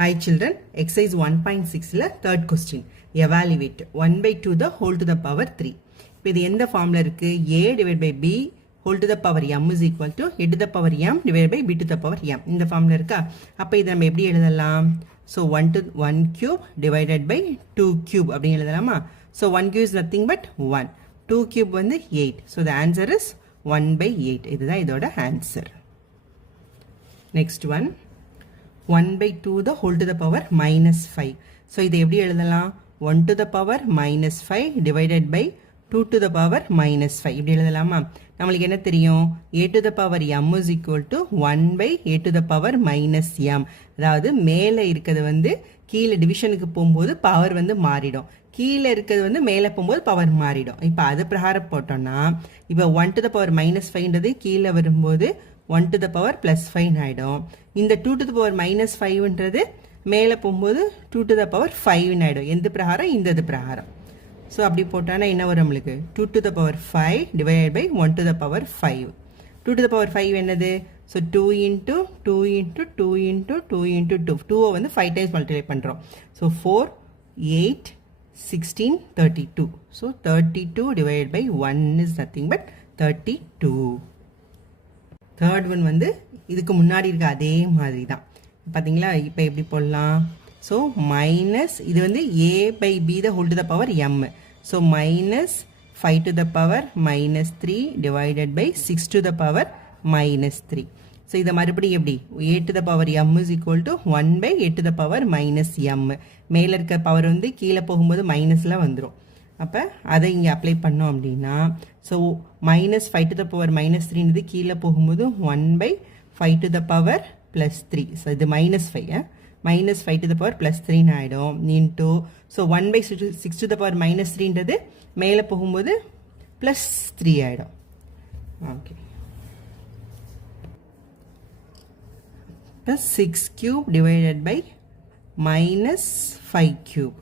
Hi children, exercise 1.6 third question. Evaluate 1 by 2 the whole to the power 3. இப்போ இது எந்த ஃபார்ம்ல இருக்கு? A divided by B whole to the power m is equal to a to the power m divided by b to the power m. இந்த ஃபார்ம்ல இருக்கா? அப்ப இதை நம்ம எப்படி எழுதலாம்? So 1 cube divided by 2 cube அப்படி எழுதலாமா? So 1 cube is nothing but 1. 2 cube வந்து 8. So the answer is 1 by 8. இதுதான் இதோட answer. Next one. 1 by 2 the whole to the power minus 5. So இதை எப்படி எழுதலாம்? 1 to the power minus 5 divided by 2 to the power minus 5. இப்படி எழுதலாமா? நம்மளுக்கு என்ன தெரியும்? a to the power m is equal to 1 by a to the power minus m. அதாவது மேலே இருக்கிறது வந்து கீழே டிவிஷனுக்கு போகும்போது பவர் வந்து மாறிடும். கீழே இருக்கிறது வந்து மேலே போகும்போது பவர் மாறிடும். இப்போ அது பிரகாரம் போட்டோம்னா இப்போ 1 to the power minus 5ன்றது கீழே வரும்போது 1 to the power plus 5 ஆயிடும். இந்த 2 to the power minus 5ன்றது மேலே போகும்போது 2 to the power 5 ஆயிடும். எந்த பிரகாரம்? இந்த பிரகாரம். ஸோ அப்படி போட்டோன்னா என்ன வரும் நம்மளுக்கு? 2 to the power 5 divided by 1 to the power 5. 2 to the power 5 என்னது? So 2 into 2 into 2 into 2 into 2. 2 வந்து 5 times multiply பண்ணுறோம். So 4, 8, 16, 32. So 32 divided by 1 is nothing but 32. Third one வந்து இதுக்கு முன்னாடி இருக்க அதே மாதிரி தான். பார்த்தீங்களா? இப்போ எப்படி போடலாம்? ஸோ மைனஸ் இது வந்து a by b the whole to the power m. So minus 5 to the power minus 3 divided by 6 to the power minus 3. So இதை மறுபடியும் எப்படி? a to the power m is equal to 1 by a to the power minus m. மேலே இருக்க power வந்து கீழே போகும்போது மைனஸில் வந்துடும். அப்போ அதை இங்கே அப்ளை பண்ணோம் அப்படின்னா so minus 5 to the power minus 3ன்றது கீழே போகும்போது 1 by 5 to the power plus 3. So இது minus 5 minus 5 to the power plus 3 ஆகிடும் into so 1 by 6 to the power minus 3ன்றது மேலே போகும்போது plus 3 ஆகிடும். Okay, plus 6 cube divided by minus 5 cube.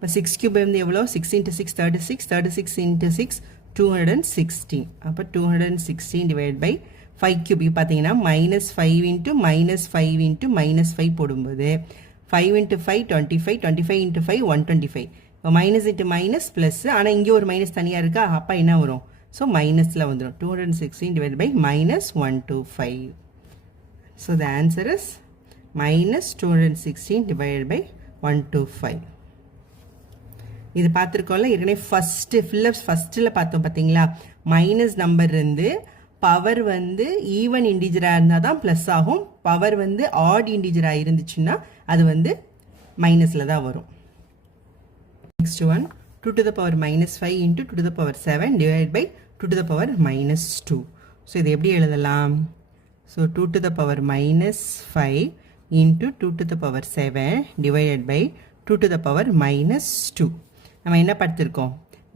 இப்போ 6 cube வந்து எவ்வளோ? 6 into 6 36, 36 into 6 216. அப்போ 216 divided by 5 cube. இப்போ பார்த்தீங்கன்னா minus 5 into minus 5 into minus 5 போடும்போது 5 into 5 25, 25 into 5 125. இப்போ மைனஸ் into மைனஸ் ப்ளஸ், ஆனால் இங்கே ஒரு மைனஸ் தனியாக இருக்கா? அப்போ என்ன வரும்? ஸோ மைனஸில் வந்துடும். 216 divided by minus 125. So the answer is minus 216 divided by 125. இது பார்த்துருக்கோம்ல ஏற்கனவே ஃபஸ்ட்டு ஃபில்லப்ஸ் ஃபஸ்ட்டில் பார்த்தோம் பார்த்தீங்களா? மைனஸ் நம்பர் இருந்து பவர் வந்து ஈவன் இன்டிஜராக இருந்தால் தான் ப்ளஸ் ஆகும். பவர் வந்து ஆட் இன்டிஜராக இருந்துச்சுன்னா அது வந்து மைனஸில் தான் வரும். Next one 2 to the power minus 5 into 2 to the power 7 divided by 2 to the power minus 2. So இது எப்படி எழுதலாம்? So 2 to the power minus 5 into 2 to the power 7 divided by 2 to the power minus 2. நம்ம என்ன பார்த்துருக்கோம்?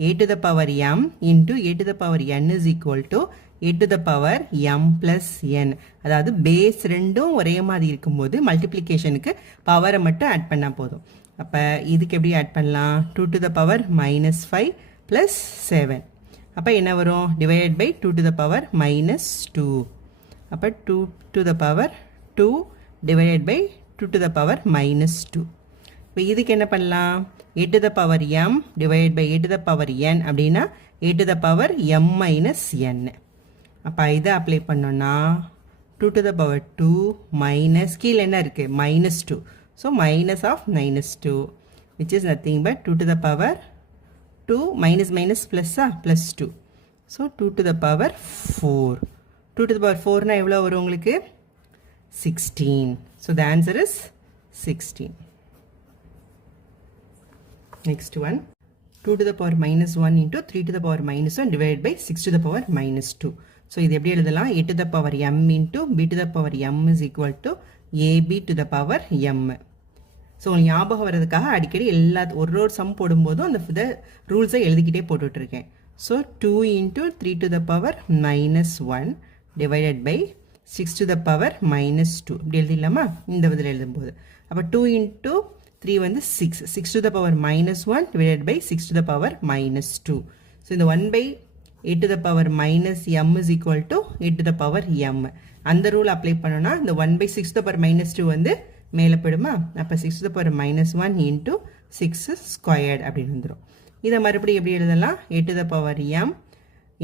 a to the power m into a to the power n is equal to a to the power m plus n. அதாவது base ரெண்டும் ஒரே மாதிரி இருக்கும்போது மல்டிப்ளிகேஷனுக்கு பவரை மட்டும் ஆட் பண்ணால் போதும். அப்போ இதுக்கு எப்படி ஆட் பண்ணலாம்? 2 to the power minus 5 plus 7. அப்போ என்ன வரும்? Divided by 2 to the power minus 2. அப்போ 2 to the power 2 divided by 2 to the power minus 2. இப்போ இதுக்கு என்ன பண்ணலாம்? a to the power m divided by a to the power n அப்படின்னா a to the power m minus n. அப்போ இதை apply பண்ணோன்னா 2 to the power 2 minus கீழே என்ன இருக்குது? minus 2. So minus of minus 2 which is nothing but 2 to the power 2 minus minus plus plus 2. So 2 to the power 4. 2 to the power 4னா எவ்வளோ வரும் உங்களுக்கு? 16. So the answer is 16. Next one 2 to the power minus 1 into 3 to the power minus 1 divided by 6 to the power minus 2. So இது எப்படி எழுதலாம்? a to the power m into b to the power m is equal to ab to the power m. So உங்களுக்கு ஞாபகம் வர்றதுக்காக அடிக்கடி எல்லா ஒரு some போடும்போதும் அந்த ரூல்ஸை எழுதிக்கிட்டே போட்டுட்ருக்கேன். So 2 into 3 to the power minus 1 divided by 6 to the power minus 2. இப்படி எழுதிடலாமா? இந்த விதத்தில் எழுதும்போது அப்போ 2 into 3 வந்து 6. 6 to the power minus 1 divided by 6 to the power minus 2. So இந்த 1 by a to the power minus m is equal to a to the power m. அந்த rule apply பண்ணோன்னா இந்த 1 by 6 to the power minus 2 வந்து மேலே போயிடுமா? அப்போ 6 to the power -1 into 6 squared அப்படின்னு வந்துடும். இதை மறுபடியும் எப்படி எழுதலாம்? a to the power m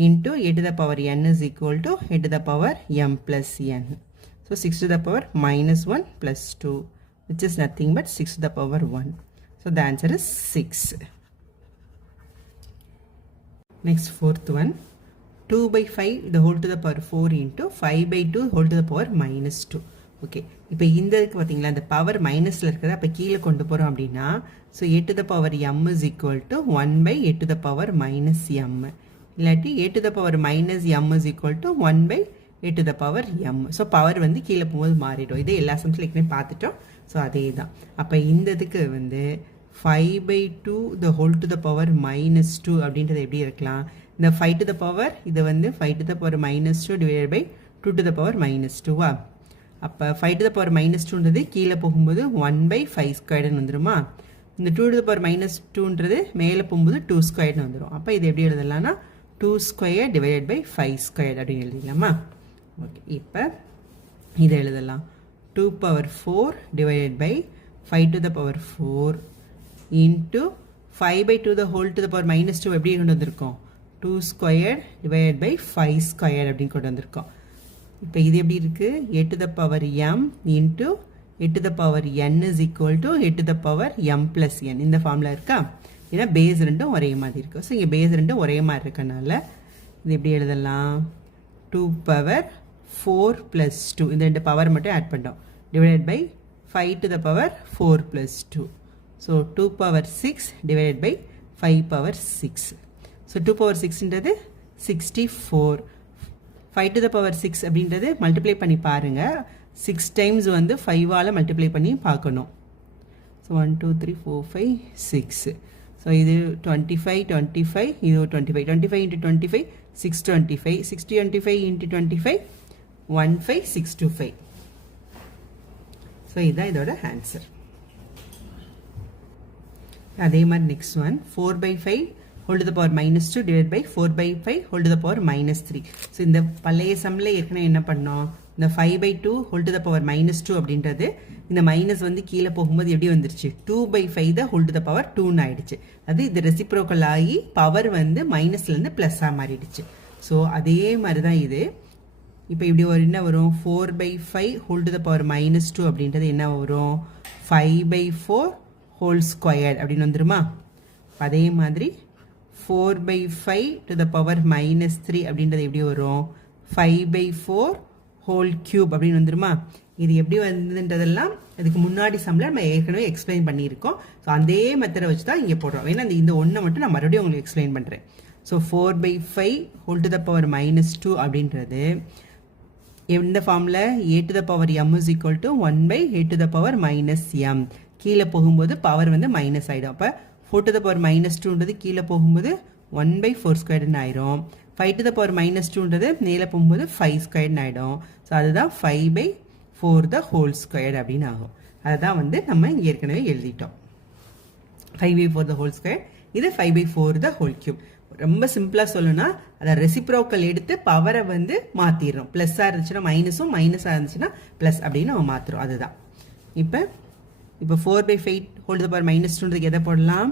into a to the power n is equal to a to the power m plus n. So 6 to the power -1 plus 2, which is nothing but 6 to the power 1. So the answer is 6. Next, fourth one, 2 by 5 the whole to the power 4 into 5 by 2 whole to the power -2. Okay, இப்போ இந்த இதுக்கு பார்த்தீங்களா, இந்த power மைனஸில் இருக்கிறத அப்போ கீழே கொண்டு போகிறோம் அப்படின்னா, so a to the power m is equal to 1 by a to the power minus m. இல்லாட்டி a to the power minus m is equal to 1 by a to the power m. So power வந்து கீழே போகும்போது மாறிடும். இதே எல்லா சம்ஸில் ஏற்கனவே பார்த்துட்டோம். So அதே தான். அப்போ இந்த இதுக்கு வந்து 5 by 2 the whole to the power -2 அப்படின்றது எப்படி இருக்கலாம்? இந்த 5 to the power இதை வந்து 5 to the power -2 divided by 2 to the power -2. அப்போ 5 to the power -2ன்றது கீழே போகும்போது 1 by 5 ஸ்கொயர்டுன்னு வந்துடுமா? இந்த 2 to the power -2ன்றது மேலே போகும்போது 2 ஸ்கொயர்டுன்னு வந்துடும். அப்போ இது எப்படி எழுதலாம்னா 2 ஸ்கொயர் divided by 5 ஸ்கொயர் அப்படின்னு எழுதிக்கலாமா? ஓகே, இப்போ இதை எழுதலாம் 2 power 4 divided by 5 to the power 4 into 5 by 2 the whole to the power -2 எப்படி கொண்டு வந்திருக்கோம்? 2 ஸ்கொயர் divided by 5 ஸ்கொயர் அப்படின்னு கொண்டு வந்திருக்கோம். இப்போ இது எப்படி இருக்குது? a to the power m into a to the power n is equal to a to the power m plus n. இந்த ஃபார்முலா இருக்கா? ஏன்னா பேஸ் ரெண்டும் ஒரே மாதிரி இருக்குது. ஸோ இங்கே பேஸ் ரெண்டும் ஒரே மாதிரி இருக்கனால இது எப்படி எழுதலாம்? 2 power 4 plus 2, இந்த ரெண்டு பவர் மட்டும் ஆட் பண்ணோம், divided by 5 to the power 4 plus 2. So 2 power 6 divided by 5 power 6. So 2 power 6ன்றது 64. 5 to the power 6 அப்படின்றது மல்டிப்ளை பண்ணி பாருங்கள். 6 டைம்ஸ் வந்து 5ஆல் மல்டிப்ளை பண்ணி பார்க்கணும். ஸோ 1 2 3 4 5 6. ஸோ இது 25 25, இது 25 25 into 25 625, 625 into 25 15625. ஸோ இதுதான் இதோட ஆன்சர். அதே மாதிரி next one 4 by 5 whole to the power -2 divided by 4 by 5 whole to the power -3. So இந்த பழைய சம்மில் ஏற்கனவே என்ன பண்ணோம்? இந்த 5 by 2 whole to the power -2 அப்படின்றது இந்த மைனஸ் வந்து கீழே போகும்போது எப்படி வந்துருச்சு? 2 by 5 the whole to the power 2ன்னு ஆயிடுச்சு. அது இது ரெசிப்ரோக்கல் ஆகி பவர் வந்து மைனஸ்லேருந்து ப்ளஸ்ஸாக மாறிடுச்சு. ஸோ அதே மாதிரி தான் இது. இப்போ இப்படி ஒரு என்ன வரும்? 4 by 5 whole to the power -2 அப்படின்றது என்ன வரும்? 5 by 4 whole squared அப்படின்னு வந்துருமா? அதே மாதிரி 4 by 5 to the power -3 அப்படின்றது எப்படி வரும்? 5 by 4 whole cube அப்படின்னு வந்துருமா? இது எப்படி வந்ததுன்றதெல்லாம் அதுக்கு முன்னாடி சம்மில் நம்ம ஏற்கனவே எக்ஸ்பிளைன் பண்ணியிருக்கோம். ஸோ அதே மெத்தடை வச்சு தான் இங்கே போடுறோம். ஏன்னா இந்த ஒன்றை மட்டும் நான் மறுபடியும் உங்களுக்கு எக்ஸ்பிளைன் பண்ணுறேன். So 4 by 5 whole to the power -2 அப்படின்றது எந்த ஃபார்மில்? a to the power m is equal to 1 by a to the power -m. கீழே போகும்போது பவர் வந்து மைனஸ் ஆகிடும். அப்போ 4 to the power -2ன்றது கீழே போகும்போது 1 by 4 ஸ்கொயர்டுன்னு ஆயிடும். 5 to the power -2ன்றது மேலே போகும்போது 5 ஸ்கொயர்டுன்னு ஆகிடும். ஸோ அதுதான் 5 by 4 the whole squared அப்படின்னு ஆகும். அதுதான் வந்து நம்ம இங்கே ஏற்கனவே எழுதிட்டோம். 5 by 4 the whole squared, இது 5 by 4 the whole cube. ரொம்ப சிம்பிளாக சொல்லணும்னா அதை ரெசிப்ரோக்கல் எடுத்து பவரை வந்து மாற்றிடுறோம். ப்ளஸ்ஸாக இருந்துச்சுன்னா மைனஸும், மைனஸாக இருந்துச்சுன்னா ப்ளஸ் அப்படின்னு நம்ம மாற்றுறோம். அதுதான் இப்போ 4 by 5 whole to the power -2ன்றதுக்கு எதை போடலாம்?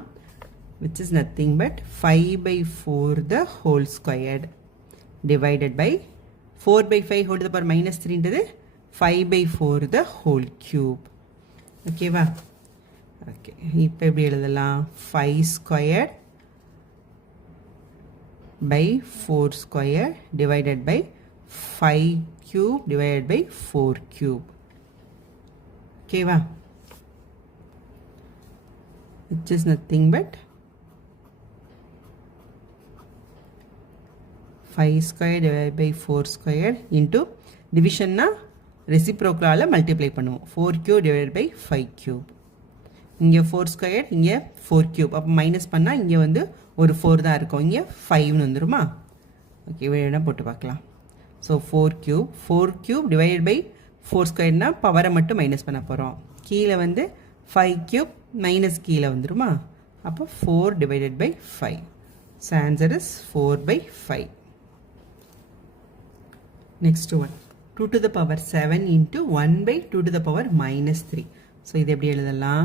which is nothing but 5 by 4 the whole squared divided by 4 by 5 whole to the power -3ன்றது 5 by 4 the whole cube. ஓகேவா? ஓகே, இப்போ எப்படி எழுதலாம்? 5 squared by 4 squared divided by 5 cube divided by 4 cube. ஓகேவா? which is nothing but 5 square divided by 4 square into divisionனா ரெசிப்ரோக்கலால் multiply பண்ணுவோம். 4 cube divided by 5 cube. இங்கே 4 square, இங்கே 4 cube. அப்போ minus பண்ணால் இங்கே வந்து ஒரு 4 தான் இருக்கும், இங்கே 5ன்னு வந்துருமா? ஓகே, வேணா போட்டு பார்க்கலாம். ஸோ 4 cube divided by 4 squareனா பவரை மட்டும் மைனஸ் பண்ண போகிறோம். கீழே வந்து 5 cube மைனஸ் கீழே வந்துருமா? அப்போ 4 divided by 5. So answer is 4 by 5. Next one, 2 to the power 7 into 1 by 2 to the power -3. So இது எப்படி எழுதலாம்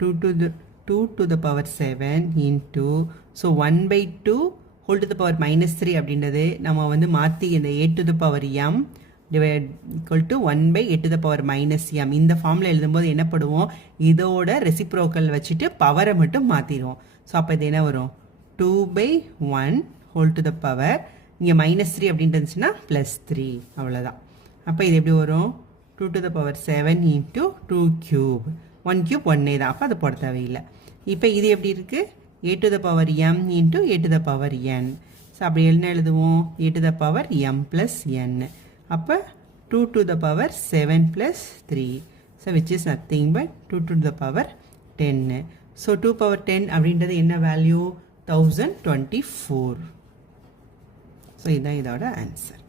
2 to the power 7 into so 1/2 whole to the power -3 அப்படின்றது நம்ம வந்து மாற்றி இந்த 8 to the power m divide equal to 1/8 to the power -m இந்த ஃபார்மில் எழுதும்போது என்ன பண்ணுவோம், இதோட ரெசிப்ரோக்கல் வச்சுட்டு பவரை மட்டும் மாற்றிடுவோம். ஸோ அப்போ இது என்ன வரும் 2/1 whole to the power இங்கே -3 அப்படின்ட்டு இருந்துச்சுன்னா +3 அவ்வளோதான். அப்போ இது எப்படி வரும் 2 to the power 7 into 2 cube 1 cube 1 தான். அப்போ அது போட தேவையில்லை. இப்போ இது எப்படி இருக்குது a to the power m into a to the power n. So அப்படி என்ன எழுதுவோம் a to the power m plus n. அப்போ 2 to the power 7 plus 3. So which is nothing but 2 to the power 10. So 2 power 10 அப்படின்றது என்ன value 1024. So இதுதான் இதோட answer.